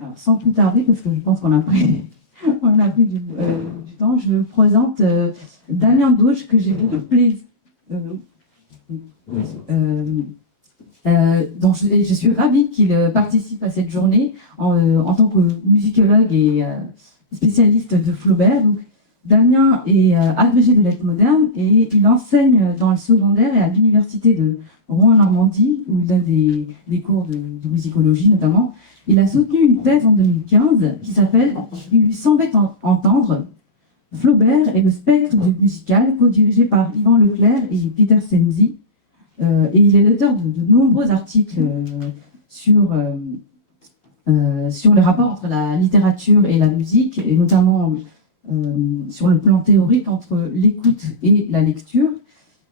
Alors, sans plus tarder, parce que je pense qu'on a pris, on a pris du temps, je vous présente Damien Dauge, que j'ai beaucoup de plaisir. Donc je suis ravie qu'il participe à cette journée en tant que musicologue et spécialiste de Flaubert. Donc, Damien est agrégé de lettres modernes et il enseigne dans le secondaire et à l'université de Rouen-Normandie, où il donne des cours de musicologie notamment. Il a soutenu une thèse en 2015 qui s'appelle Il lui semblait entendre Flaubert et le spectre du musical, co-dirigé par Yvan Leclerc et Peter Senzi. Et il est l'auteur de nombreux articles sur les rapports entre la littérature et la musique, et notamment sur le plan théorique entre l'écoute et la lecture.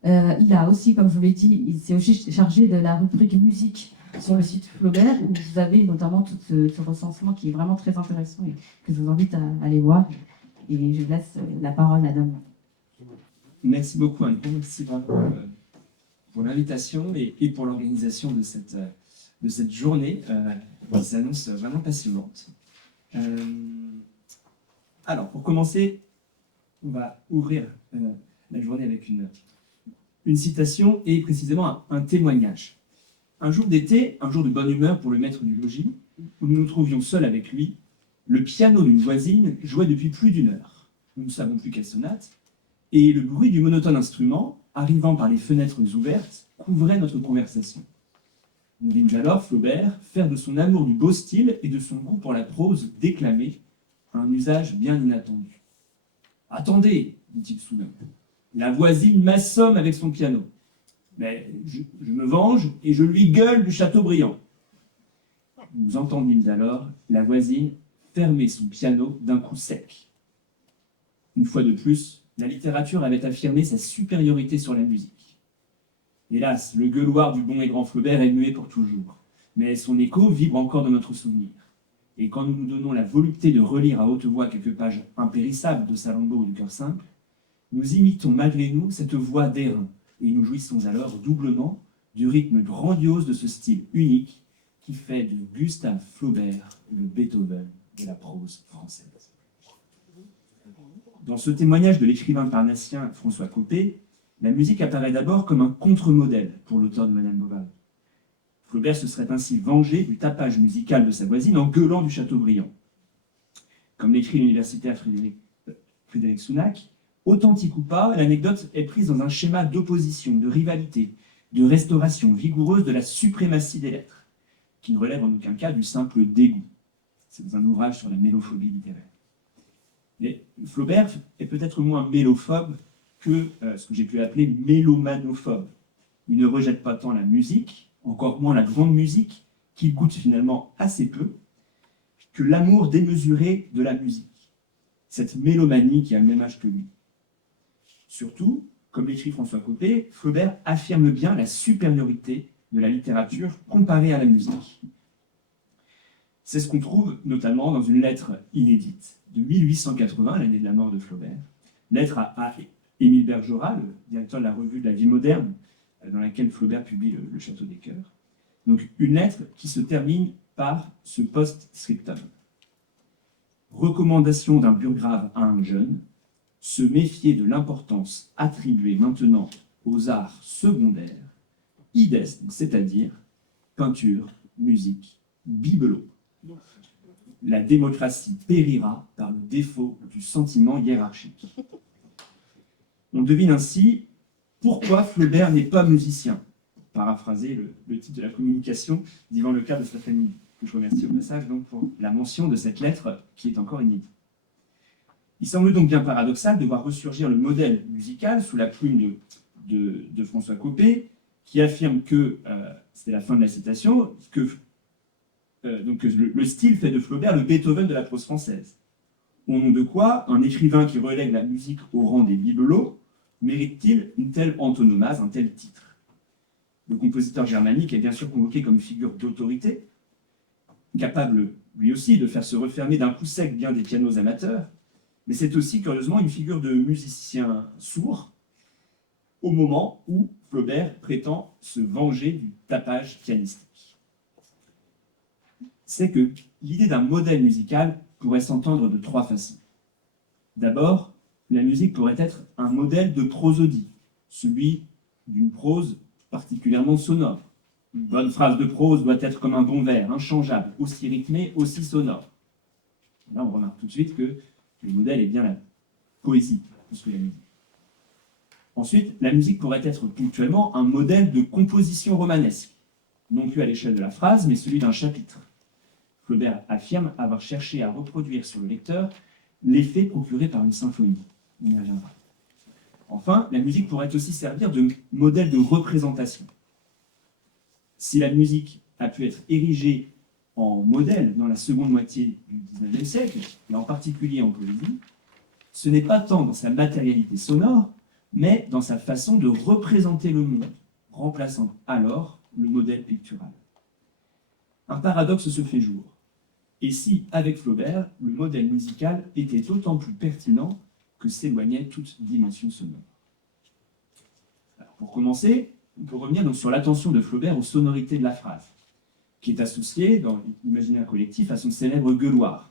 Il a aussi, comme je vous l'ai dit, il s'est aussi chargé de la rubrique musique sur le site Flaubert, où vous avez notamment tout ce recensement qui est vraiment très intéressant et que je vous invite à aller voir. Et je laisse la parole à Damien. Merci beaucoup, Anne. Merci vraiment pour l'invitation et pour l'organisation de cette journée qui s'annonce vraiment passionnante. Alors, pour commencer, on va ouvrir la journée avec une citation et précisément un témoignage. Un jour d'été, un jour de bonne humeur pour le maître du logis, où nous nous trouvions seuls avec lui, le piano d'une voisine jouait depuis plus d'une heure. Nous ne savons plus quelle sonate, et le bruit du monotone instrument, arrivant par les fenêtres ouvertes, couvrait notre conversation. Nous vîmes alors Flaubert faire de son amour du beau style et de son goût pour la prose déclamée un usage bien inattendu. « Attendez, dit-il soudain, la voisine m'assomme avec son piano. Mais je me venge et je lui gueule du Châteaubriand. » Nous entendîmes alors la voisine fermer son piano d'un coup sec. Une fois de plus, la littérature avait affirmé sa supériorité sur la musique. Hélas, le gueuloir du bon et grand Flaubert est muet pour toujours, mais son écho vibre encore dans notre souvenir. Et quand nous nous donnons la volupté de relire à haute voix quelques pages impérissables de Salammbô ou du Cœur simple, nous imitons malgré nous cette voix d'airain, et nous jouissons alors doublement du rythme grandiose de ce style unique qui fait de Gustave Flaubert le Beethoven de la prose française. Dans ce témoignage de l'écrivain parnassien François Coppée, la musique apparaît d'abord comme un contre-modèle pour l'auteur de Madame Bovary. Flaubert se serait ainsi vengé du tapage musical de sa voisine en gueulant du Châteaubriand. Comme l'écrit l'universitaire Frédéric Sounac, authentique ou pas, l'anecdote est prise dans un schéma d'opposition, de rivalité, de restauration vigoureuse de la suprématie des lettres, qui ne relève en aucun cas du simple dégoût. C'est dans un ouvrage sur la mélophobie littéraire. Mais Flaubert est peut-être moins mélophobe que ce que j'ai pu appeler mélomanophobe. Il ne rejette pas tant la musique, encore moins la grande musique, qu'il goûte finalement assez peu, que l'amour démesuré de la musique. Cette mélomanie qui a le même âge que lui. Surtout, comme l'écrit François Coppée, Flaubert affirme bien la supériorité de la littérature comparée à la musique. C'est ce qu'on trouve notamment dans une lettre inédite de 1880, l'année de la mort de Flaubert, lettre à Émile Bergerac, le directeur de la revue de la vie moderne, dans laquelle Flaubert publie le Château des Cœurs. Donc une lettre qui se termine par ce post-scriptum. Recommandation d'un burgrave à un jeune, se méfier de l'importance attribuée maintenant aux arts secondaires, ides, c'est-à-dire peinture, musique, bibelot. La démocratie périra par le défaut du sentiment hiérarchique. On devine ainsi pourquoi Flaubert n'est pas musicien. Paraphraser le titre de la communication d'Yvan Leclerc de sa famille, que je remercie au passage donc pour la mention de cette lettre qui est encore inédite. Il semble donc bien paradoxal de voir ressurgir le modèle musical sous la plume de François Coppée, qui affirme que, c'était la fin de la citation, que le style fait de Flaubert le Beethoven de la prose française. Au nom de quoi, un écrivain qui relègue la musique au rang des bibelots mérite-t-il une telle antonomase, un tel titre? Le compositeur germanique est bien sûr convoqué comme figure d'autorité, capable lui aussi de faire se refermer d'un coup sec bien des pianos amateurs, mais c'est aussi curieusement une figure de musicien sourd au moment où Flaubert prétend se venger du tapage pianistique. c'est que l'idée d'un modèle musical pourrait s'entendre de 3 façons. D'abord, la musique pourrait être un modèle de prosodie, celui d'une prose particulièrement sonore. Une bonne phrase de prose doit être comme un bon vers, inchangeable, aussi rythmé, aussi sonore. Là, on remarque tout de suite que le modèle est bien la poésie, plus que la musique. Ensuite, la musique pourrait être ponctuellement un modèle de composition romanesque, non plus à l'échelle de la phrase, mais celui d'un chapitre. Flaubert affirme avoir cherché à reproduire sur le lecteur l'effet procuré par une symphonie. On y reviendra. Enfin, la musique pourrait aussi servir de modèle de représentation. Si la musique a pu être érigée en modèle dans la seconde moitié du XIXe siècle, et en particulier en poésie, ce n'est pas tant dans sa matérialité sonore, mais dans sa façon de représenter le monde, remplaçant alors le modèle pictural. Un paradoxe se fait jour. Et si, avec Flaubert, le modèle musical était d'autant plus pertinent que s'éloignait toute dimension sonore. Alors, pour commencer, on peut revenir donc sur l'attention de Flaubert aux sonorités de la phrase, qui est associée dans l'imaginaire collectif à son célèbre gueuloir.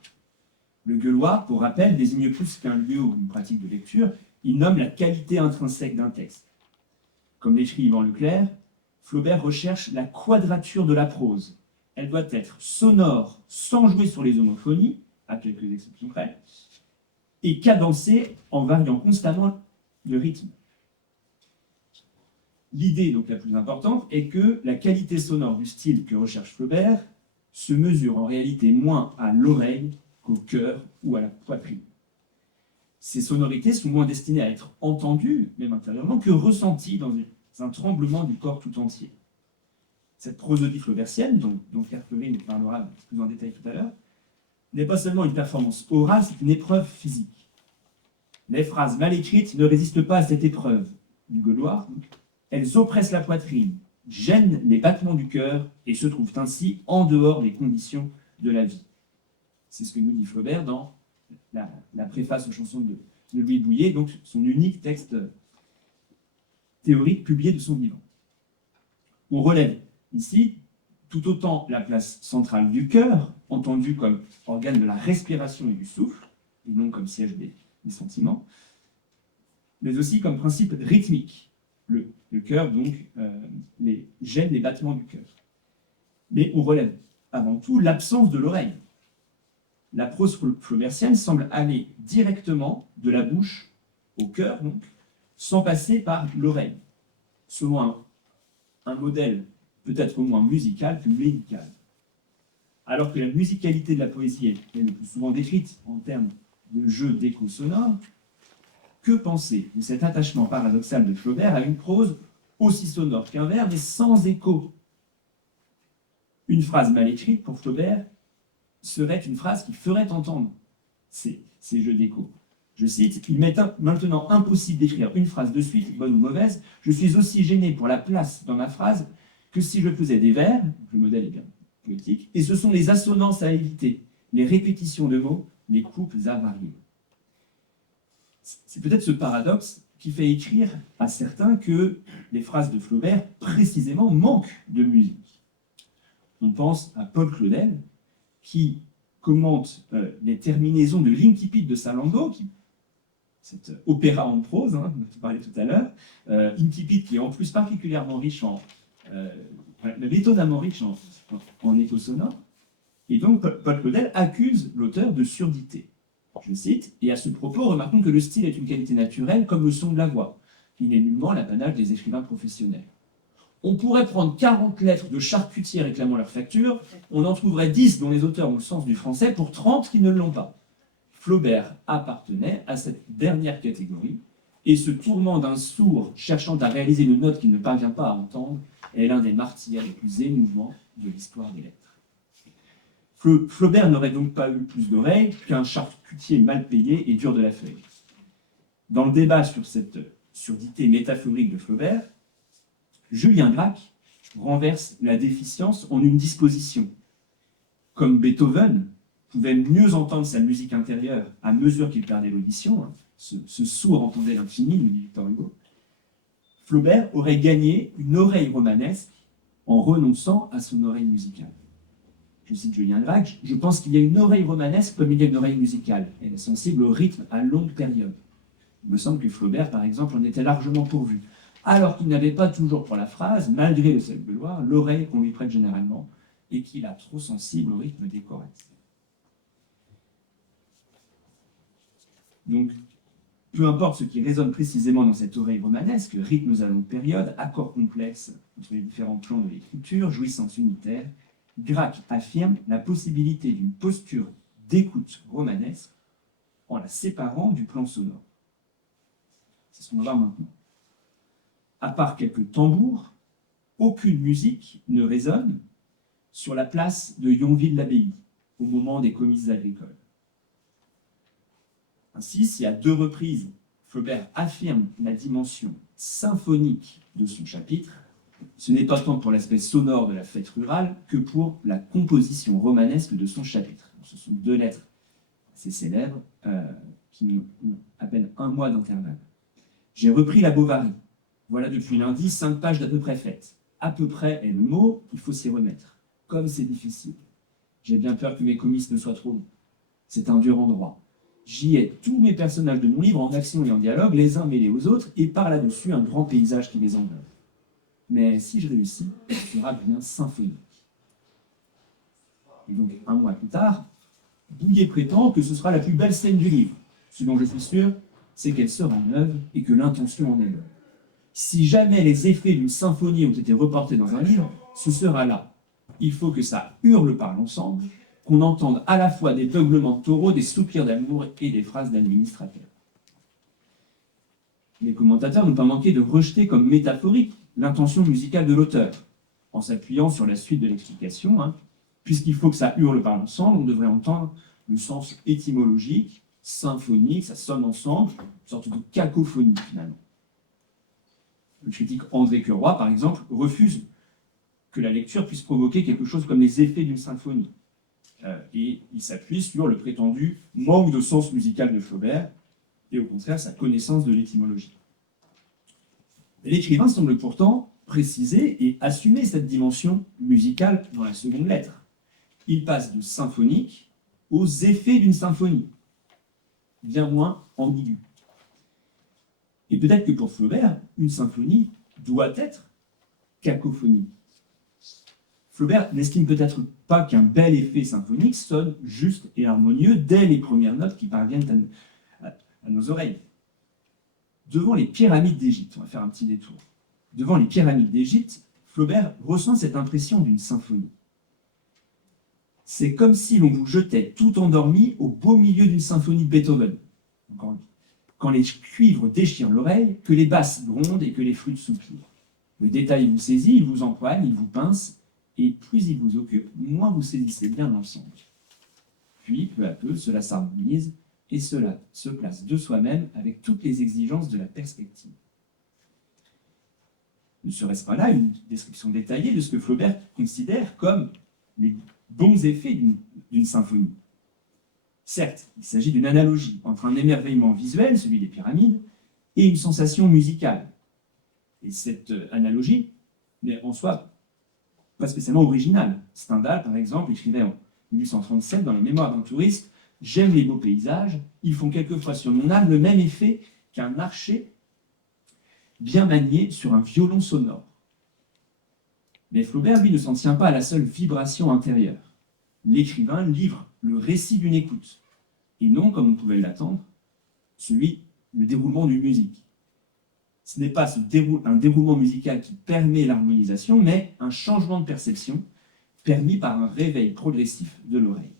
Le gueuloir, pour rappel, désigne plus qu'un lieu ou une pratique de lecture, il nomme la qualité intrinsèque d'un texte. Comme l'écrit Yvan Leclerc, Flaubert recherche la quadrature de la prose. Elle doit être sonore sans jouer sur les homophonies, à quelques exceptions près, et cadencée en variant constamment le rythme. L'idée donc la plus importante est que la qualité sonore du style que recherche Flaubert se mesure en réalité moins à l'oreille qu'au cœur ou à la poitrine. Ces sonorités sont moins destinées à être entendues, même intérieurement, que ressenties dans un tremblement du corps tout entier. Cette prosodie flaubertienne, dont Pierre Fleury nous parlera plus en détail tout à l'heure, n'est pas seulement une performance orale, c'est une épreuve physique. Les phrases mal écrites ne résistent pas à cette épreuve du gueuloir. Elles oppressent la poitrine, gênent les battements du cœur et se trouvent ainsi en dehors des conditions de la vie. C'est ce que nous dit Flaubert dans la préface aux chansons de Louis Bouillet, donc son unique texte théorique publié de son vivant. On relève ici tout autant la place centrale du cœur, entendu comme organe de la respiration et du souffle, et non comme siège des sentiments, mais aussi comme principe rythmique. Le cœur, donc, gêne les battements du cœur. Mais on relève avant tout l'absence de l'oreille. La prose flaubertienne semble aller directement de la bouche au cœur, donc, sans passer par l'oreille, selon un modèle peut-être moins musical que médical. Alors que la musicalité de la poésie est le plus souvent décrite en termes de jeu d'écho sonore, que penser de cet attachement paradoxal de Flaubert à une prose aussi sonore qu'un vers, mais sans écho? Une phrase mal écrite, pour Flaubert, serait une phrase qui ferait entendre ces jeux d'écho. Je cite, « Il m'est maintenant impossible d'écrire une phrase de suite, bonne ou mauvaise. Je suis aussi gêné pour la place dans ma phrase que si je faisais des vers, le modèle est bien poétique, et ce sont les assonances à éviter, les répétitions de mots, les coupes à varier. » C'est peut-être ce paradoxe qui fait écrire à certains que les phrases de Flaubert, précisément, manquent de musique. On pense à Paul Claudel, qui commente les terminaisons de l'Incipit de Salammbô, cet opéra en prose, dont tu parlais tout à l'heure, Incipit qui est en plus particulièrement riche étonnamment riche en écho sonore. Et donc, Paul Claudel accuse l'auteur de surdité. Je cite, « Et à ce propos, remarquons que le style est une qualité naturelle comme le son de la voix. Il n'est nullement l'apanage des écrivains professionnels. On pourrait prendre 40 lettres de charcutiers réclamant leur facture, on en trouverait 10 dont les auteurs ont le sens du français pour 30 qui ne l'ont pas. » Flaubert appartenait à cette dernière catégorie, et ce tourment d'un sourd cherchant à réaliser une note qu'il ne parvient pas à entendre est l'un des martyrs les plus émouvants de l'histoire des lettres. Flaubert n'aurait donc pas eu plus d'oreilles qu'un charcutier mal payé et dur de la feuille. Dans le débat sur cette surdité métaphorique de Flaubert, Julien Gracq renverse la déficience en une disposition. Comme Beethoven pouvait mieux entendre sa musique intérieure à mesure qu'il perdait l'audition, ce sourd entendait l'infini, nous dit Victor Hugo, Flaubert aurait gagné une oreille romanesque en renonçant à son oreille musicale. je cite Julien Gracq, je pense qu'il y a une oreille romanesque comme il y a une oreille musicale. Elle est sensible au rythme à longue période. Il me semble que Flaubert, par exemple, en était largement pourvu. Alors qu'il n'avait pas toujours pour la phrase, malgré le sel de Loire, l'oreille qu'on lui prête généralement, et qu'il a trop sensible au rythme des choresses. Donc, peu importe ce qui résonne précisément dans cette oreille romanesque, rythmes à longue période, accords complexes entre les différents plans de l'écriture, jouissance unitaire, Gracq affirme la possibilité d'une posture d'écoute romanesque en la séparant du plan sonore. C'est ce qu'on va voir maintenant. À part quelques tambours, aucune musique ne résonne sur la place de Yonville-l'Abbaye au moment des comices agricoles. Ainsi, si à 2 reprises, Flaubert affirme la dimension symphonique de son chapitre, ce n'est pas tant pour l'aspect sonore de la fête rurale que pour la composition romanesque de son chapitre. Ce sont 2 lettres assez célèbres qui ont à peine 1 mois d'intervalle. J'ai repris la Bovary. Voilà depuis lundi 5 pages d'à peu près faites. À peu près est le mot, il faut s'y remettre. Comme c'est difficile. J'ai bien peur que mes comices ne soient trop longs. C'est un dur endroit. J'y ai tous mes personnages de mon livre en action et en dialogue, les uns mêlés aux autres, et par là-dessus un grand paysage qui les enveloppe. Mais si je réussis, ce sera bien symphonique. Et donc, 1 mois plus tard, Bouillet prétend que ce sera la plus belle scène du livre. Ce dont je suis sûr, c'est qu'elle sera neuve et que l'intention en est bonne. Si jamais les effets d'une symphonie ont été reportés dans un livre, ce sera là. Il faut que ça hurle par l'ensemble, qu'on entende à la fois des beuglements de taureaux, des soupirs d'amour et des phrases d'administrateurs. Les commentateurs n'ont pas manqué de rejeter comme métaphorique l'intention musicale de l'auteur, en s'appuyant sur la suite de l'explication. Puisqu'il faut que ça hurle par l'ensemble, on devrait entendre le sens étymologique, symphonique, ça sonne ensemble, une sorte de cacophonie finalement. Le critique André Queroy, par exemple, refuse que la lecture puisse provoquer quelque chose comme les effets d'une symphonie. Et il s'appuie sur le prétendu manque de sens musical de Flaubert, et au contraire sa connaissance de l'étymologie. L'écrivain semble pourtant préciser et assumer cette dimension musicale dans la seconde lettre. Il passe de symphonique aux effets d'une symphonie, bien moins ambigu. Et peut-être que pour Flaubert, une symphonie doit être cacophonique. Flaubert n'estime peut-être pas qu'un bel effet symphonique sonne juste et harmonieux dès les premières notes qui parviennent à nos oreilles. Devant les pyramides d'Égypte, on va faire un petit détour. Devant les pyramides d'Égypte, Flaubert ressent cette impression d'une symphonie. C'est comme si l'on vous jetait tout endormi au beau milieu d'une symphonie de Beethoven. Quand les cuivres déchirent l'oreille, que les basses grondent et que les flûtes soupirent. Le détail vous saisit, il vous empoigne, il vous pince, et plus il vous occupe, moins vous saisissez bien l'ensemble. Puis, peu à peu, cela s'harmonise, et cela se place de soi-même avec toutes les exigences de la perspective. Ne serait-ce pas là une description détaillée de ce que Flaubert considère comme les bons effets d'une symphonie? Certes, il s'agit d'une analogie entre un émerveillement visuel, celui des pyramides, et une sensation musicale. Et cette analogie n'est en soi pas spécialement originale. Stendhal, par exemple, écrivait en 1837 dans les Mémoires d'un touriste: « J'aime les beaux paysages, ils font quelquefois sur mon âme le même effet qu'un archer bien manié sur un violon sonore. » Mais Flaubert, lui, ne s'en tient pas à la seule vibration intérieure. L'écrivain livre le récit d'une écoute, et non, comme on pouvait l'attendre, le déroulement d'une musique. Ce n'est pas un déroulement musical qui permet l'harmonisation, mais un changement de perception permis par un réveil progressif de l'oreille.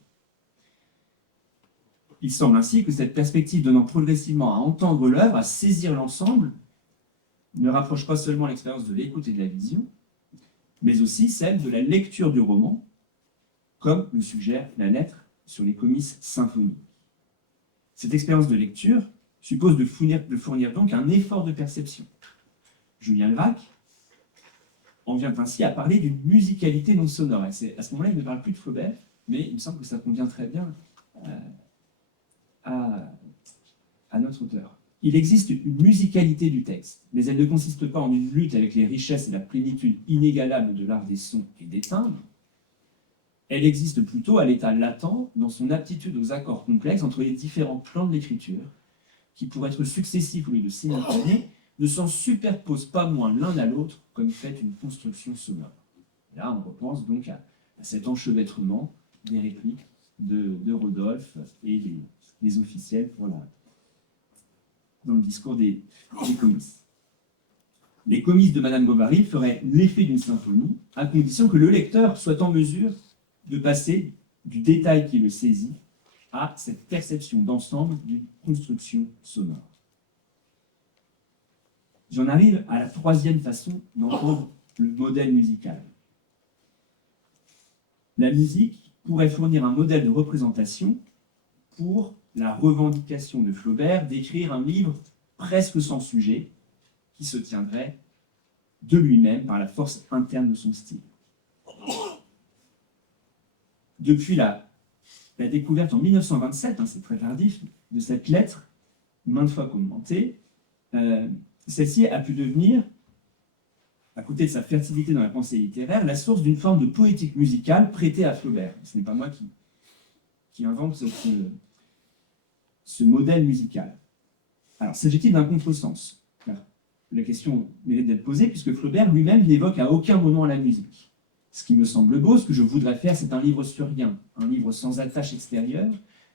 Il semble ainsi que cette perspective donnant progressivement à entendre l'œuvre, à saisir l'ensemble, ne rapproche pas seulement l'expérience de l'écoute et de la vision, mais aussi celle de la lecture du roman, comme le suggère la lettre sur les comices symphoniques. Cette expérience de lecture suppose de fournir donc un effort de perception. Julien Gracq en vient ainsi à parler d'une musicalité non sonore. Et à ce moment-là, il ne parle plus de Flaubert, mais il me semble que ça convient très bien à notre auteur. Il existe une musicalité du texte, mais elle ne consiste pas en une lutte avec les richesses et la plénitude inégalable de l'art des sons et des timbres, Elle existe plutôt à l'état latent dans son aptitude aux accords complexes entre les différents plans de l'écriture, qui, pour être successifs au lieu de simultanés, ne s'en superposent pas moins l'un à l'autre comme fait une construction sonore. Là, on repense donc à cet enchevêtrement des répliques de Rodolphe et des officiels dans le discours des comices. Les comices de Madame Bovary feraient l'effet d'une symphonie, à condition que le lecteur soit en mesure de passer du détail qui le saisit à cette perception d'ensemble d'une construction sonore. J'en arrive à la troisième façon d'entendre le modèle musical. La musique pourrait fournir un modèle de représentation pour la revendication de Flaubert d'écrire un livre presque sans sujet qui se tiendrait de lui-même par la force interne de son style. Depuis la découverte en 1927, c'est très tardif, de cette lettre, maintes fois commentée, celle-ci a pu devenir, à côté de sa fertilité dans la pensée littéraire, la source d'une forme de poétique musicale prêtée à Flaubert. Ce n'est pas moi qui invente ce modèle musical. Alors, s'agit-il d'un contresens? La question mérite d'être posée, puisque Flaubert lui-même n'évoque à aucun moment la musique. Ce qui me semble beau, ce que je voudrais faire, c'est un livre sur rien, un livre sans attache extérieure,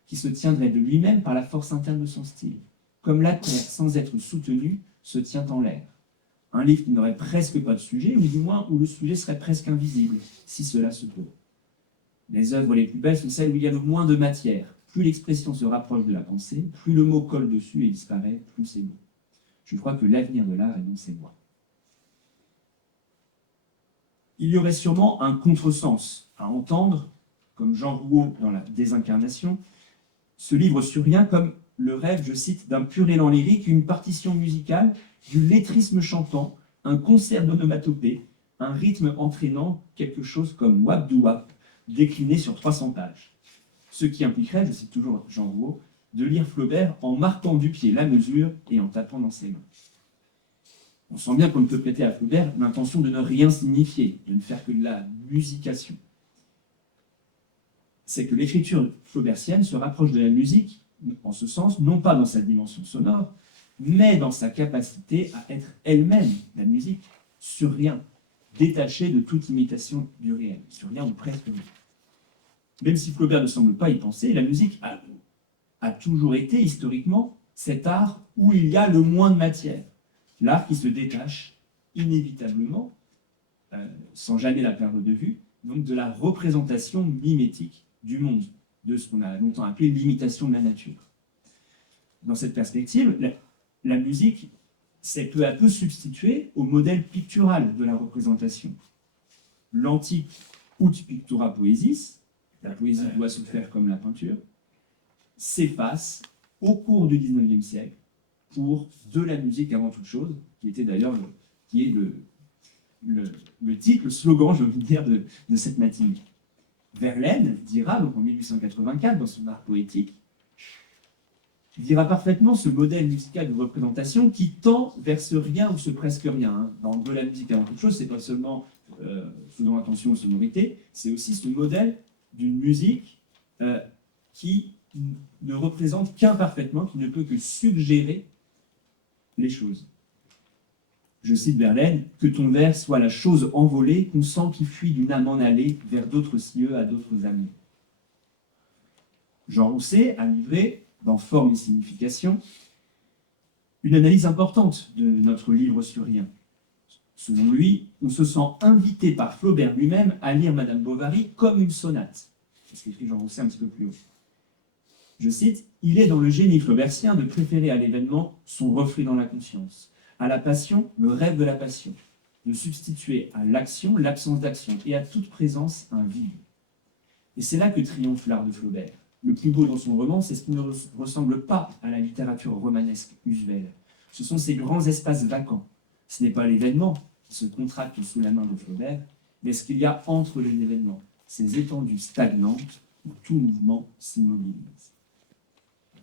qui se tiendrait de lui-même par la force interne de son style, comme la terre, sans être soutenue, se tient en l'air. Un livre qui n'aurait presque pas de sujet, ou du moins où le sujet serait presque invisible, si cela se peut. Les œuvres les plus belles sont celles où il y a le moins de matière. Plus l'expression se rapproche de la pensée, plus le mot colle dessus et disparaît, plus c'est beau. Je crois que l'avenir de l'art est dans ces voies. Il y aurait sûrement un contresens à entendre, comme Jean Rouault dans La Désincarnation, ce livre sur rien comme le rêve, je cite, d'un pur élan lyrique, une partition musicale, du lettrisme chantant, un concert d'onomatopée, un rythme entraînant quelque chose comme wap dou wap, décliné sur 300 pages. Ce qui impliquerait, je cite toujours Jean Rouault, de lire Flaubert en marquant du pied la mesure et en tapant dans ses mains. On sent bien qu'on ne peut prêter à Flaubert l'intention de ne rien signifier, de ne faire que de la musication. C'est que l'écriture flaubertienne se rapproche de la musique, en ce sens, non pas dans sa dimension sonore, mais dans sa capacité à être elle-même, la musique, sur rien, détachée de toute imitation du réel, sur rien ou presque rien. Même si Flaubert ne semble pas y penser, la musique a toujours été, historiquement, cet art où il y a le moins de matière. L'art qui se détache inévitablement, sans jamais la perdre de vue, donc de la représentation mimétique du monde, de ce qu'on a longtemps appelé l'imitation de la nature. Dans cette perspective, la musique s'est peu à peu substituée au modèle pictural de la représentation. L'antique ut pictura poesis, la poésie doit se faire comme la peinture, s'efface au cours du XIXe siècle pour de la musique avant toute chose, qui était d'ailleurs le titre, le slogan, je veux dire, de cette matinée. Verlaine dira, donc en 1884, dans son art poétique, dira parfaitement ce modèle musical de représentation qui tend vers ce rien ou ce presque rien. Dans de la musique avant toute chose, c'est pas seulement faisons attention aux sonorités, c'est aussi ce modèle d'une musique qui ne représente qu'imparfaitement, qui ne peut que suggérer les choses. Je cite Verlaine, « Que ton vers soit la chose envolée, qu'on sent qui fuit d'une âme en allée vers d'autres cieux à d'autres âmes. » Jean Rousset a livré, dans Forme et signification, une analyse importante de notre livre sur rien. Selon lui, on se sent invité par Flaubert lui-même à lire Madame Bovary comme une sonate. C'est ce qu'écrit Jean Rousset un petit peu plus haut. Je cite, « Il est dans le génie flaubertien de préférer à l'événement son reflet dans la conscience, à la passion le rêve de la passion, de substituer à l'action l'absence d'action et à toute présence un vide. » Et c'est là que triomphe l'art de Flaubert. Le plus beau dans son roman, c'est ce qui ne ressemble pas à la littérature romanesque usuelle. Ce sont ces grands espaces vacants. Ce n'est pas l'événement qui se contracte sous la main de Flaubert, mais ce qu'il y a entre les événements, ces étendues stagnantes où tout mouvement s'immobilise.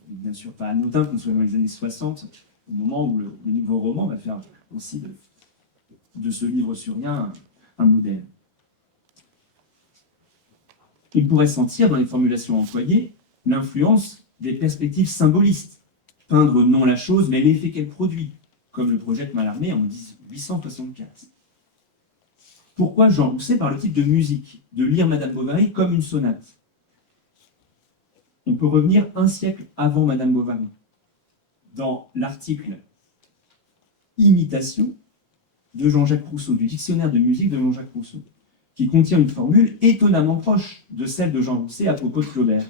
Bien sûr, pas anodin qu'on soit dans les années 60, au moment où le nouveau roman va faire aussi de ce livre sur rien un modèle. On pourrait sentir dans les formulations employées l'influence des perspectives symbolistes. Peindre non la chose, mais l'effet qu'elle produit, comme le projette Mallarmé en 1864. Pourquoi Jean Rousset par le type de musique, de lire Madame Bovary comme une sonate? On peut revenir un siècle avant Madame Bovary. Dans l'article Imitation de Jean-Jacques Rousseau, du dictionnaire de musique de Jean-Jacques Rousseau, qui contient une formule étonnamment proche de celle de Jean Rousset à propos de Flaubert.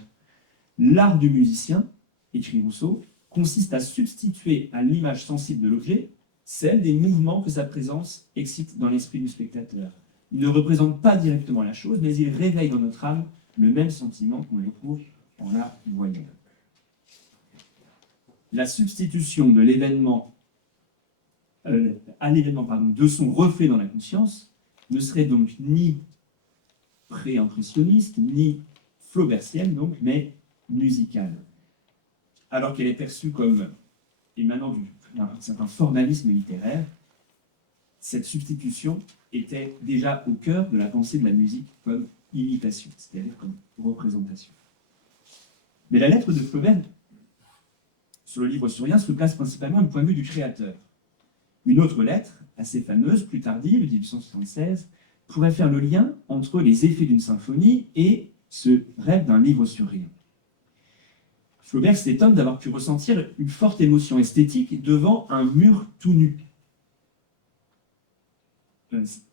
L'art du musicien, écrit Rousseau, consiste à substituer à l'image sensible de l'objet celle des mouvements que sa présence excite dans l'esprit du spectateur. Il ne représente pas directement la chose, mais il réveille dans notre âme le même sentiment qu'on éprouve en la voyant. La substitution de l'événement de son reflet dans la conscience ne serait donc ni pré-impressionniste, ni flaubertienne, donc, mais musicale. Alors qu'elle est perçue comme émanant d'un certain formalisme littéraire, cette substitution était déjà au cœur de la pensée de la musique comme imitation, c'est-à-dire comme représentation. Mais la lettre de Flaubert sur le livre sur rien se place principalement du point de vue du créateur. Une autre lettre, assez fameuse, plus tardive, 1876, pourrait faire le lien entre les effets d'une symphonie et ce rêve d'un livre sur rien. Flaubert s'étonne d'avoir pu ressentir une forte émotion esthétique devant un mur tout nu.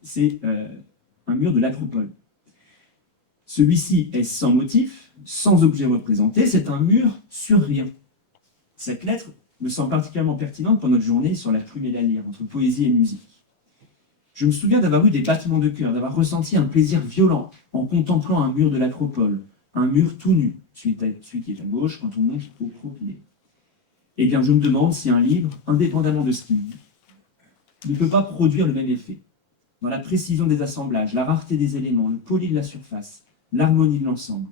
C'est un mur de l'Acropole. Celui-ci est sans motif, sans objet représenté, c'est un mur sur rien. Cette lettre me semble particulièrement pertinente pour notre journée sur la plume et la lyre, entre poésie et musique. Je me souviens d'avoir eu des battements de cœur, d'avoir ressenti un plaisir violent en contemplant un mur de l'Acropole, un mur tout nu, celui qui est à gauche quand on monte au propylée. Eh bien, je me demande si un livre, indépendamment de ce qu'il dit, ne peut pas produire le même effet. Dans la précision des assemblages, la rareté des éléments, le poli de la surface, l'harmonie de l'ensemble,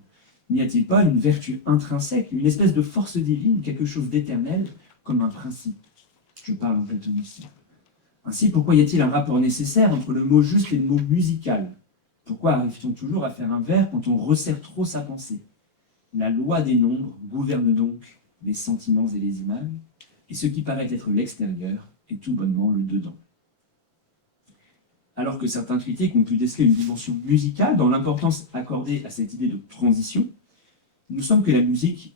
n'y a-t-il pas une vertu intrinsèque, une espèce de force divine, quelque chose d'éternel, comme un principe? Je parle en platonicien. Ainsi, pourquoi y a-t-il un rapport nécessaire entre le mot juste et le mot musical? Pourquoi arrive-t-on toujours à faire un vers quand on resserre trop sa pensée? La loi des nombres gouverne donc les sentiments et les images, et ce qui paraît être l'extérieur est tout bonnement le dedans. Alors que certains critiques ont pu déceler une dimension musicale dans l'importance accordée à cette idée de transition, il nous semble que la musique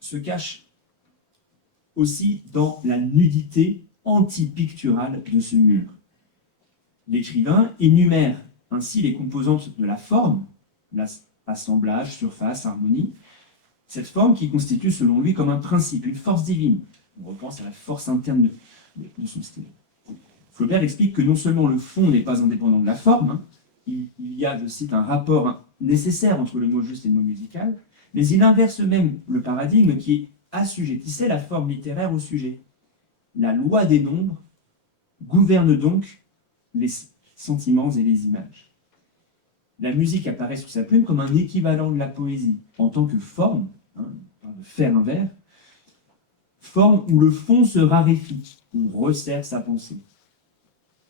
se cache aussi dans la nudité anti-picturale de ce mur. L'écrivain énumère ainsi les composantes de la forme, assemblage, surface, harmonie, cette forme qui constitue selon lui comme un principe, une force divine. On repense à la force interne de son style. Flaubert explique que non seulement le fond n'est pas indépendant de la forme, il y a, je cite, un rapport nécessaire entre le mot juste et le mot musical, mais il inverse même le paradigme qui assujettissait la forme littéraire au sujet. La loi des nombres gouverne donc les sentiments et les images. La musique apparaît sous sa plume comme un équivalent de la poésie, en tant que forme, de faire un vers, forme où le fond se raréfie, on resserre sa pensée,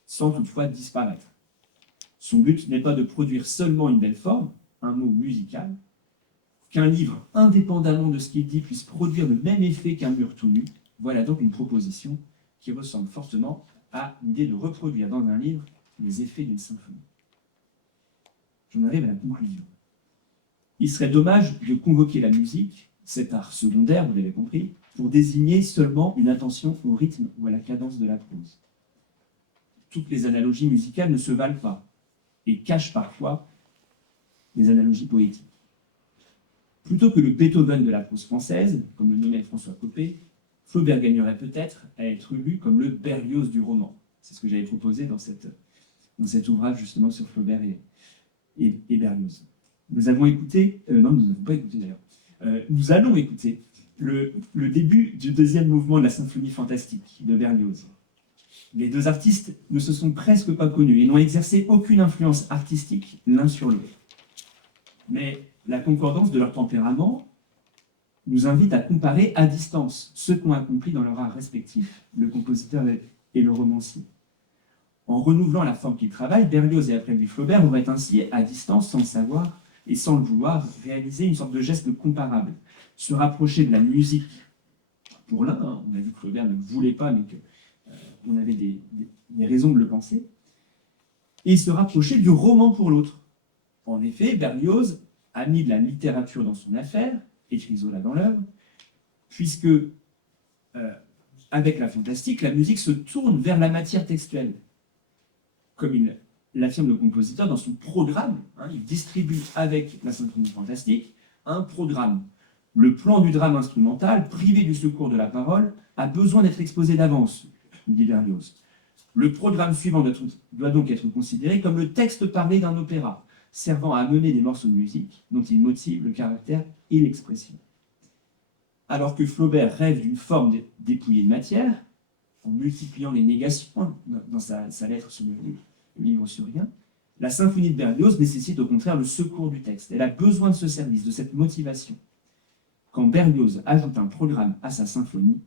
sans toutefois disparaître. Son but n'est pas de produire seulement une belle forme, un mot musical, qu'un livre, indépendamment de ce qu'il dit, puisse produire le même effet qu'un mur tout nu. Voilà donc une proposition qui ressemble fortement à l'idée de reproduire dans un livre les effets d'une symphonie. J'en arrive à la conclusion. Il serait dommage de convoquer la musique, cet art secondaire, vous l'avez compris, pour désigner seulement une attention au rythme ou à la cadence de la prose. Toutes les analogies musicales ne se valent pas et cachent parfois des analogies poétiques. Plutôt que le Beethoven de la prose française, comme le nommait François Coppée, Flaubert gagnerait peut-être à être lu comme le Berlioz du roman. C'est ce que j'avais proposé dans cet ouvrage justement sur Flaubert et Berlioz. Nous avons écouté, non, nous n'avons pas écouté d'ailleurs, nous allons écouter le début du deuxième mouvement de la symphonie fantastique de Berlioz. Les deux artistes ne se sont presque pas connus et n'ont exercé aucune influence artistique l'un sur l'autre. Mais la concordance de leur tempérament nous invite à comparer à distance ce qu'ont accompli dans leur art respectif le compositeur et le romancier. En renouvelant la forme qu'ils travaillent, Berlioz et après lui Flaubert auraient ainsi, à distance, sans le savoir, et sans le vouloir, réaliser une sorte de geste comparable, se rapprocher de la musique pour l'un, hein, on a vu que Flaubert ne voulait pas, mais qu'on avait des raisons de le penser, et se rapprocher du roman pour l'autre. En effet, Berlioz a mis de la littérature dans son affaire, écrit Zola dans l'œuvre, puisque avec la fantastique, la musique se tourne vers la matière textuelle. Comme il l'affirme le compositeur dans son programme, hein, il distribue avec la symphonie fantastique un programme. Le plan du drame instrumental, privé du secours de la parole, a besoin d'être exposé d'avance, dit Berlioz. Le programme suivant doit donc être considéré comme le texte parlé d'un opéra, servant à mener des morceaux de musique dont il motive le caractère et l'expression. Alors que Flaubert rêve d'une forme dépouillée de matière, en multipliant les négations dans sa lettre sur le livre sur rien, la symphonie de Berlioz nécessite au contraire le secours du texte. Elle a besoin de ce service, de cette motivation. Quand Berlioz ajoute un programme à sa symphonie,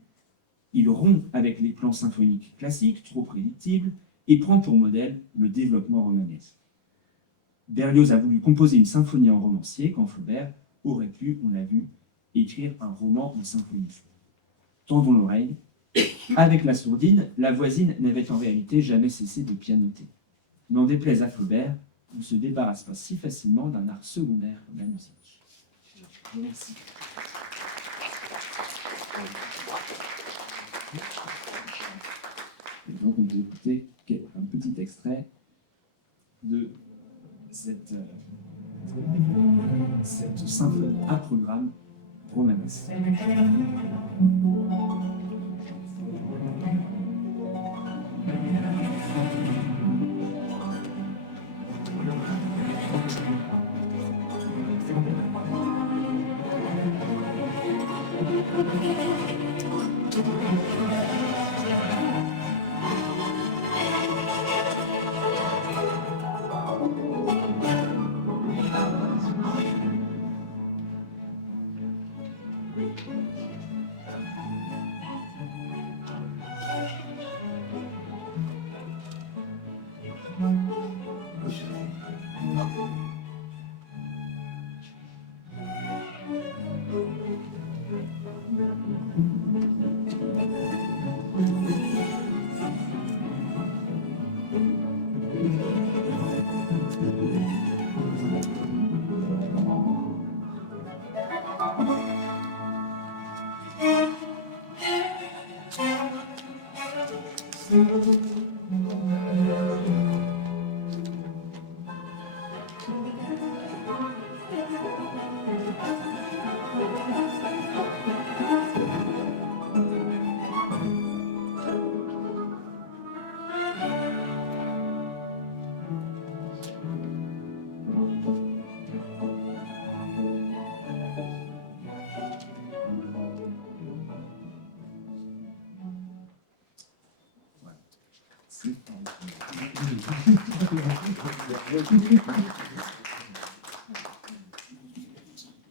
il rompt avec les plans symphoniques classiques, trop prédictibles, et prend pour modèle le développement romanesque. Berlioz a voulu composer une symphonie en romancier, quand Flaubert aurait pu, on l'a vu, écrire un roman en symphonie. Tendons l'oreille. Avec la sourdine, la voisine n'avait en réalité jamais cessé de pianoter. N'en déplaise à Flaubert, on ne se débarrasse pas si facilement d'un art secondaire comme la musique. Merci. Et donc on peut écouter un petit extrait de cette symphonie à programme romanesque.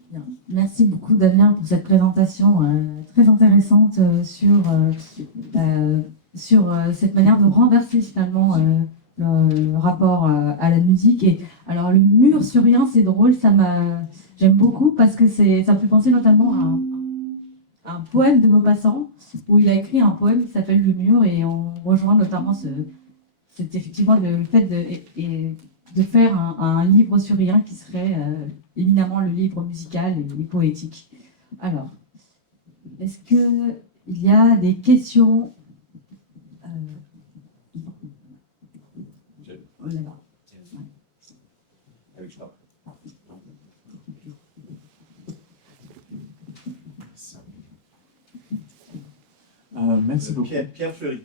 Bien. Merci beaucoup Damien pour cette présentation très intéressante sur cette manière de renverser finalement le rapport à la musique. Et alors le mur sur rien, c'est drôle, j'aime beaucoup parce que ça me fait penser notamment à un poème de Maupassant où il a écrit un poème qui s'appelle Le Mur, et on rejoint notamment c'est effectivement le fait de faire un livre sur rien qui serait éminemment le livre musical et poétique. Alors, est-ce qu'il y a des questions Oh là là. Merci beaucoup. Pierre Fleury.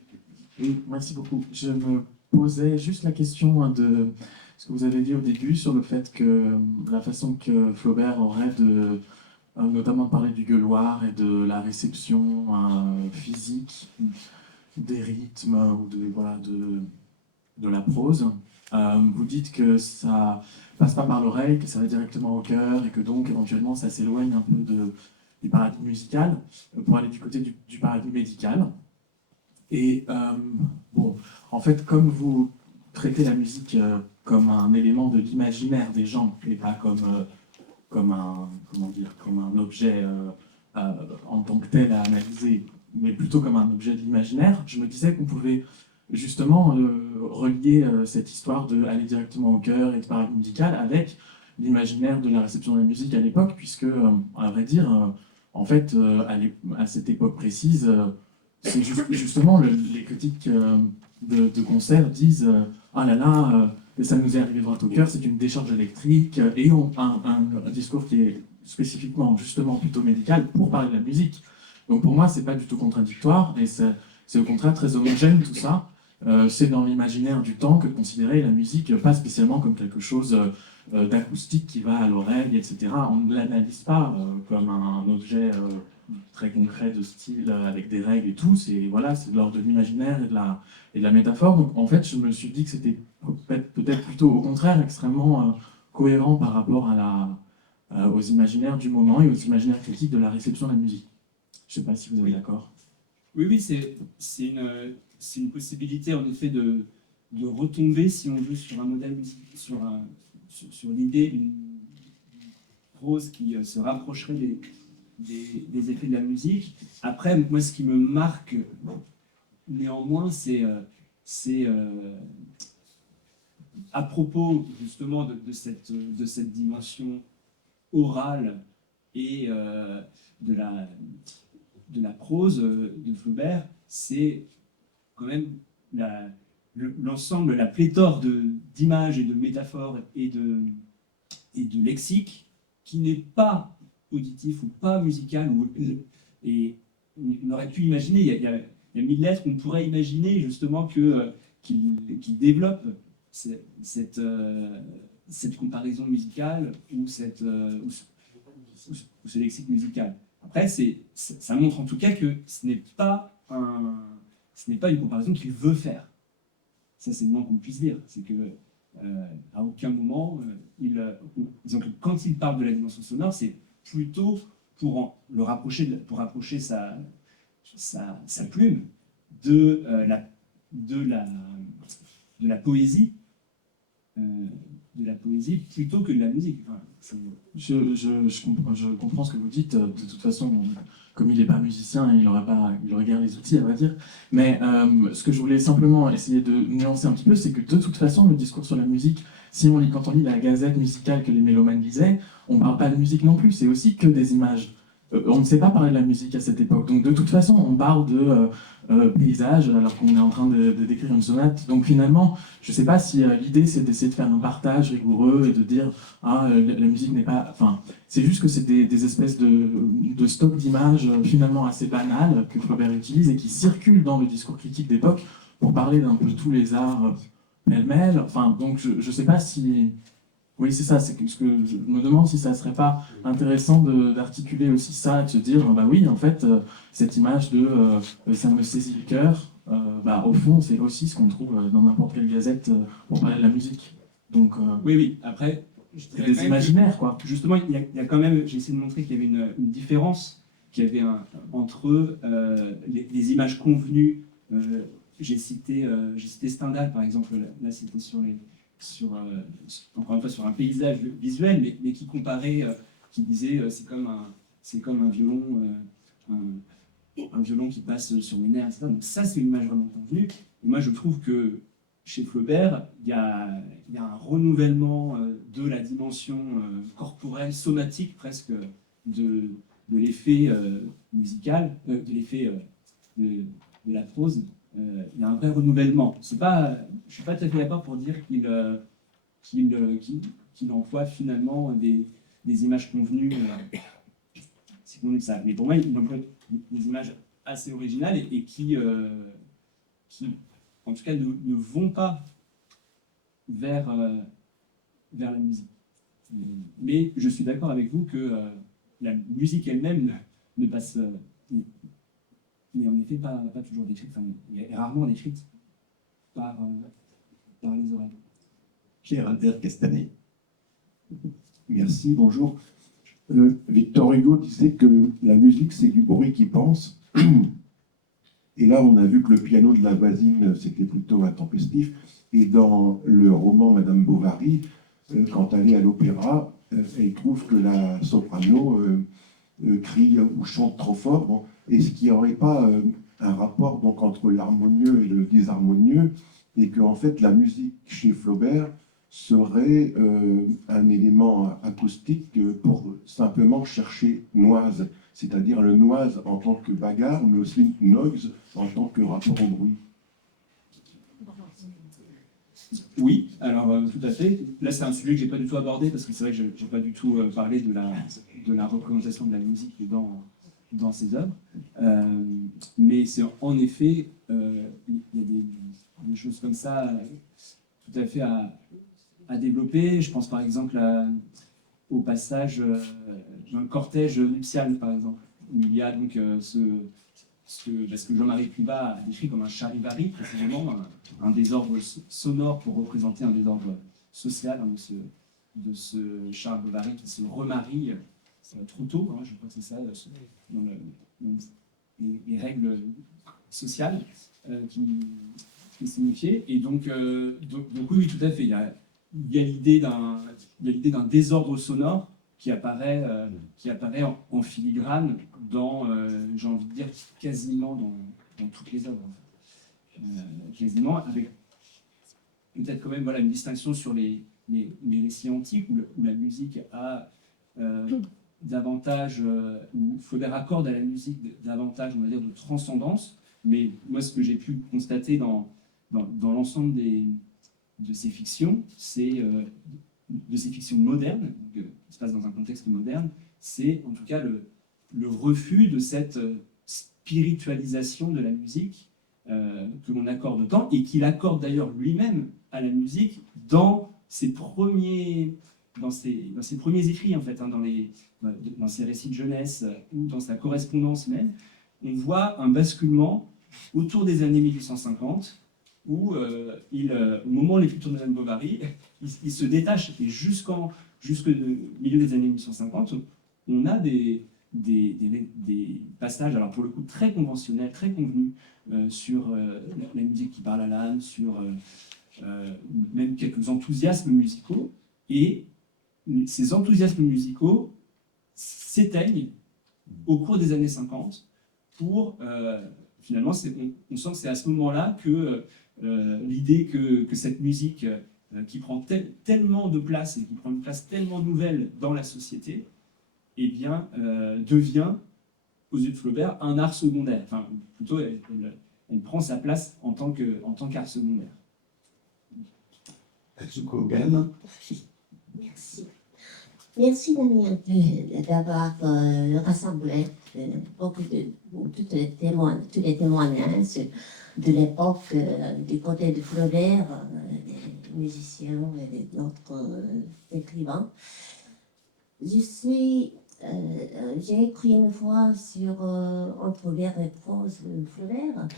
Oui, merci beaucoup. Je me posais juste la question de ce que vous avez dit au début sur le fait que la façon que Flaubert aurait notamment de parler du gueuloir et de la réception physique des rythmes ou de la prose. Vous dites que ça passe pas par l'oreille, que ça va directement au cœur et que donc éventuellement ça s'éloigne un peu du paradigme musical pour aller du côté du paradigme médical. Et bon, en fait, comme vous traitez la musique comme un élément de l'imaginaire des gens et pas comme un, comment dire, comme un objet en tant que tel à analyser, mais plutôt comme un objet de l'imaginaire, je me disais qu'on pouvait justement relier cette histoire de aller directement au cœur et de parade musicale avec l'imaginaire de la réception de la musique à l'époque, puisque, à vrai dire, en fait, à cette époque précise, c'est justement les critiques de concerts disent ah là là, ça nous est arrivé droit au cœur, c'est une décharge électrique, et un discours qui est spécifiquement, justement, plutôt médical pour parler de la musique. Donc pour moi, c'est pas du tout contradictoire, et c'est au contraire très homogène tout ça. C'est dans l'imaginaire du temps que de considérer la musique pas spécialement comme quelque chose d'acoustique qui va à l'oreille, etc. On ne l'analyse pas comme un objet très concret de style avec des règles et tout. C'est voilà, c'est de l'ordre de l'imaginaire et de la métaphore. Donc en fait, je me suis dit que c'était peut-être plutôt au contraire extrêmement cohérent par rapport aux imaginaires du moment et aux imaginaires critiques de la réception de la musique. Je ne sais pas si vous êtes d'accord. Oui, c'est une possibilité en effet de retomber, si on veut, sur un modèle musical, sur l'idée d'une prose qui se rapprocherait des effets de la musique. Après, moi, ce qui me marque néanmoins, c'est à propos justement de cette dimension orale et de la prose de Flaubert, c'est quand même l'ensemble, la pléthore d'images et de métaphores et de lexique qui n'est pas auditif ou pas musical. Et on aurait pu imaginer, il y a mille lettres, on pourrait imaginer justement qu'il développe cette comparaison musicale ou ce lexique musical. Après, ça montre en tout cas que ce n'est pas une comparaison qu'il veut faire. Ça, c'est le moins qu'on puisse dire. C'est que à aucun moment, disons que quand il parle de la dimension sonore, c'est plutôt pour rapprocher sa plume de la poésie. De la poésie plutôt que de la musique. Enfin, je comprends ce que vous dites. De toute façon, comme il n'est pas musicien, il aurait guère les outils, à vrai dire. Mais ce que je voulais simplement essayer de nuancer un petit peu, c'est que de toute façon, le discours sur la musique, quand on lit la gazette musicale que les mélomanes lisaient, on ne parle pas de musique non plus, c'est aussi que des images. On ne sait pas parler de la musique à cette époque. Donc de toute façon, on parle de paysage alors qu'on est en train de décrire une sonate. Donc finalement, je ne sais pas si l'idée c'est d'essayer de faire un partage rigoureux et de dire ah la musique n'est pas. Enfin, c'est juste que c'est des espèces de stocks d'images finalement assez banales que Flaubert utilise et qui circulent dans le discours critique d'époque pour parler d'un peu tous les arts pêle-mêle. Enfin, donc je ne sais pas si. Oui, c'est ça, c'est ce que je me demande si ça ne serait pas intéressant d'articuler aussi ça, et de se dire, bah oui, en fait, cette image de ça me saisit le cœur, bah, au fond, c'est aussi ce qu'on trouve dans n'importe quelle gazette pour parler de la musique. Donc, oui, après, c'est des imaginaires, quoi. Justement, il y a quand même, j'ai essayé de montrer qu'il y avait une différence qu'il y avait entre les images convenues. J'ai cité Stendhal, par exemple, là c'était encore une fois sur un paysage visuel, mais qui comparait, qui disait c'est comme un violon, un violon qui passe sur mes nerfs, etc. Donc ça, c'est une image vraiment convenue. Et moi, je trouve que chez Flaubert, il y a un renouvellement de la dimension corporelle, somatique presque, de l'effet musical, de l'effet de la prose. Il y a un vrai renouvellement. Je ne suis pas tout à fait d'accord pour dire qu'il emploie finalement des images convenues. C'est convenu de ça. Mais pour moi, il emploie des images assez originales et qui, en tout cas, ne vont pas vers la musique. Mais je suis d'accord avec vous que la musique elle-même ne passe... mais en effet pas toujours décrite, enfin, est rarement décrite par les oreilles. Pierre Albert Castanet. Merci, bonjour. Victor Hugo disait que la musique, c'est du bruit qui pense. Et là, on a vu que le piano de la voisine, c'était plutôt intempestif. Et dans le roman Madame Bovary, quand elle est à l'opéra, elle trouve que la soprano crie ou chante trop fort. Bon, est-ce qu'il n'y aurait pas un rapport donc, entre l'harmonieux et le désharmonieux, et que en fait la musique chez Flaubert serait un élément acoustique pour simplement chercher noise, c'est-à-dire le noise en tant que bagarre, mais aussi noise en tant que rapport au bruit. Oui, alors tout à fait. Là, c'est un sujet que j'ai pas du tout abordé parce que c'est vrai que je n'ai pas du tout parlé de la représentation de la musique dans ces œuvres. Mais c'est en effet, il y a des choses comme ça tout à fait à développer. Je pense par exemple au passage dans le cortège nuptial, par exemple, où il y a donc ce que Jean-Marie Cubat a décrit comme un charivari, précisément, un désordre sonore pour représenter un désordre social de ce Charles Bovary qui se remarie trop tôt, hein, je crois que c'est ça, dans les règles sociales qui est signifiée. Et donc oui, tout à fait, il y a l'idée d'un désordre sonore qui apparaît en filigrane dans, j'ai envie de dire, quasiment dans toutes les œuvres. Quasiment, avec peut-être quand même une distinction sur les récits antiques, où la musique a davantage, où Flaubert accorde à la musique davantage, on va dire, de transcendance. Mais moi, ce que j'ai pu constater dans l'ensemble de ces fictions, c'est de ces fictions modernes, qui se passent dans un contexte moderne, c'est en tout cas le refus de cette spiritualisation de la musique que l'on accorde tant, et qu'il accorde d'ailleurs lui-même à la musique dans ses premiers écrits, en fait, hein, dans ses récits de jeunesse ou dans sa correspondance même. On voit un basculement autour des années 1850, où au moment de l'écriture de Madame Bovary, il se détache, et jusqu'au milieu des années 1850, on a des passages, alors pour le coup très conventionnels, très convenus, sur la musique qui parle à l'âme, sur même quelques enthousiasmes musicaux, et ces enthousiasmes musicaux s'éteignent au cours des années 50 pour, finalement, on sent que c'est à ce moment-là que l'idée que cette musique qui prend tellement de place et qui prend une place tellement nouvelle dans la société, eh bien, devient, aux yeux de Flaubert, un art secondaire. Enfin, plutôt, elle prend sa place en tant qu'art secondaire. Kogan. Merci. Merci Damien d'avoir rassemblé tous les témoignages de l'époque du côté de Flaubert, des musiciens et d'autres écrivains. J'ai écrit une fois sur Entre vers et prose de Flaubert,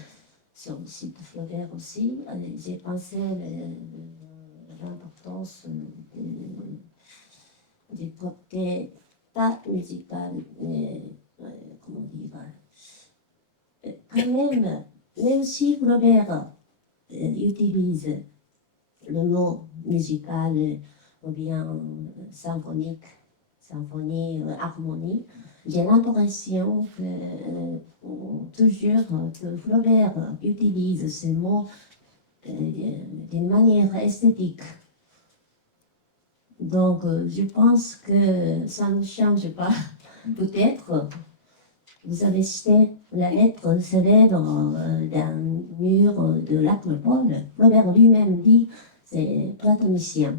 sur le site de Flaubert aussi. J'ai pensé à l'importance du côté pas musical, mais comment dire, quand même si Flaubert utilise le mot musical ou bien symphonie, harmonie, j'ai l'impression que toujours que Flaubert utilise ces mots d'une manière esthétique. Donc, je pense que ça ne change pas. Peut-être, vous avez cité la lettre célèbre d'un mur de l'Acropole. Flaubert lui-même dit c'est platonicien.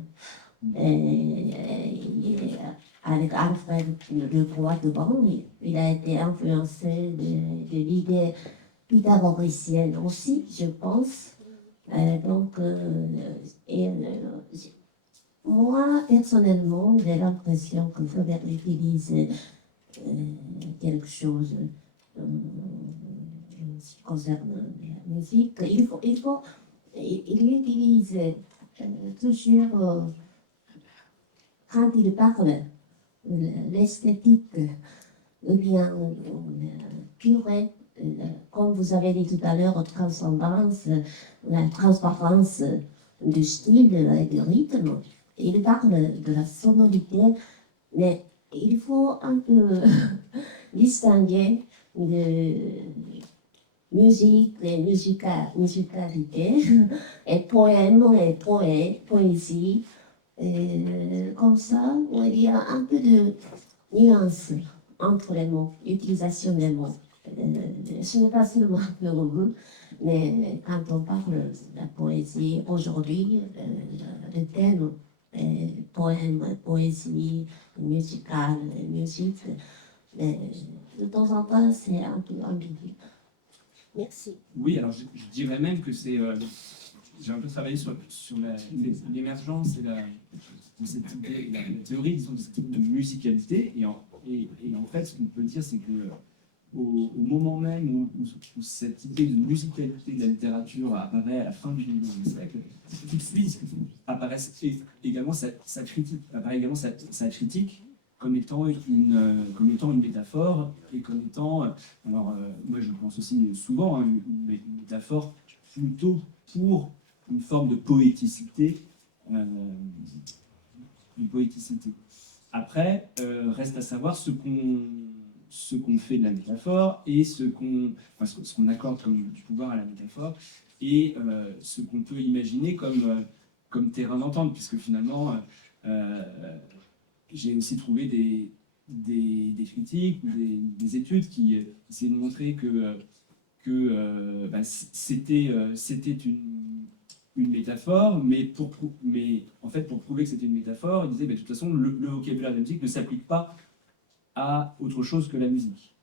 Avec Alfred le Croix devant, il a été influencé de l'idée pythagoricienne aussi, je pense. Moi, personnellement, j'ai l'impression que Flaubert utilise quelque chose qui concerne la musique. Il utilise toujours, quand il parle, l'esthétique, ou bien purée, comme vous avez dit tout à l'heure, transcendance, la transparence, du style et du rythme. Il parle de la sonorité, mais il faut un peu distinguer de musique et musicalité, et poème et poésie. Et comme ça, il y a un peu de nuance entre les mots, l'utilisation des mots. Ce n'est pas seulement pour vous, mais quand on parle de la poésie aujourd'hui, le thème poème, poésie, musicale, musique, mais de temps en temps, c'est un peu ambigu. Merci. Oui, alors je dirais même que c'est. J'ai un peu travaillé sur l'émergence et de cette idée, la théorie, disons, de cette idée de musicalité. Et en fait, ce qu'on peut dire, c'est que au moment même où cette idée de musicalité de la littérature apparaît à la fin du XIXe siècle, tout de suite apparaît également sa critique, comme étant une métaphore et comme étant, alors moi je pense aussi souvent, hein, une métaphore plutôt pour une forme de poéticité. Après, reste à savoir ce qu'on fait de la métaphore et ce qu'on accorde comme du pouvoir à la métaphore et ce qu'on peut imaginer comme terrain d'entente, puisque finalement, j'ai aussi trouvé des critiques ou des études qui essaient de montrer que c'était une métaphore, mais en fait, pour prouver que c'était une métaphore, ils disaient, de toute façon, le vocabulaire de la musique ne s'applique pas à autre chose que la musique.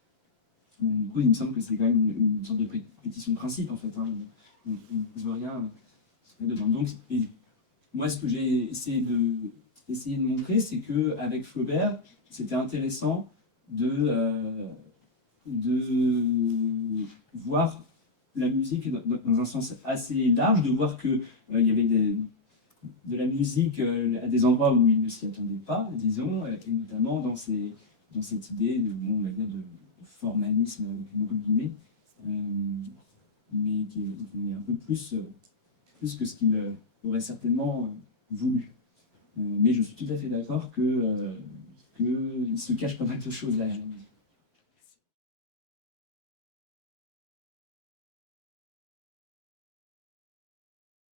Donc, du coup, il me semble que c'est quand même une sorte de pétition de principe, en fait. Hein. On ne veut rien dedans. Donc, et moi, ce que j'ai essayé de montrer, c'est qu'avec Flaubert, c'était intéressant de voir la musique dans un sens assez large, de voir qu'il y avait de la musique à des endroits où il ne s'y attendait pas, disons, et notamment dans cette idée on va dire, de formalisme, avec beaucoup de guillemets, mais qui est un peu plus que ce qu'il aurait certainement voulu. Mais je suis tout à fait d'accord qu'il se cache pas mal de choses derrière la musique.